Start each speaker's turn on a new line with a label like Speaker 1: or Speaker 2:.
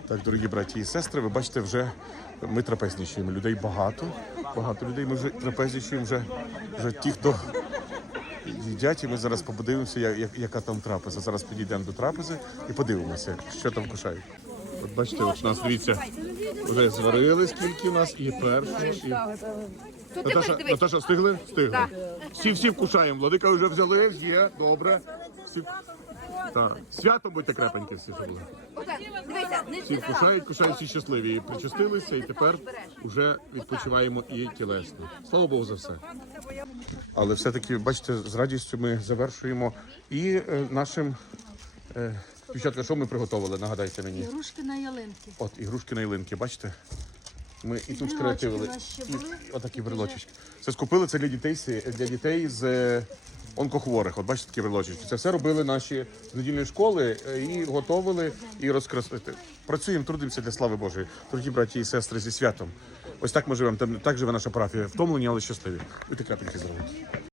Speaker 1: Так, дорогі браті і сестри, ви бачите, вже ми трапезничаємо. Людей багато людей. Ми вже трапезничаємо, вже ті, хто їдять, і ми зараз подивимося, яка там трапеза. Зараз підійдемо до трапези і подивимося, що там кушають. От бачите, от у нас, дивіться, вже зварили, скільки у нас, і перші, і... Наташа, встигли? Встигли. Да. Всі вкушаємо. Владика вже взяли, є, добре. Так. Свято будьте крепенькі всі, що були. Всі кушають, всі щасливі. І причастилися, і тепер вже відпочиваємо і тілесно. Слава Богу за все. Але все-таки, бачите, з радістю ми завершуємо і нашим... Дівчатка, що ми приготували, нагадайте мені?
Speaker 2: Ігрушки на ялинки.
Speaker 1: От, ігрушки на ялинки, бачите? Ми і тут скреативили. Отакі брелочечки. Це скупили, це для дітей з онкохворих. От бачите, такі брелочечки. Це все робили наші з недільної школи і готовили, і розкрасили. Працюємо, трудимося для слави Божої. Дорогі браті і сестри, зі святом. Ось так ми живемо, так живе наша парафія. Втомлені, але щасливі. Будьте крапельки здорові.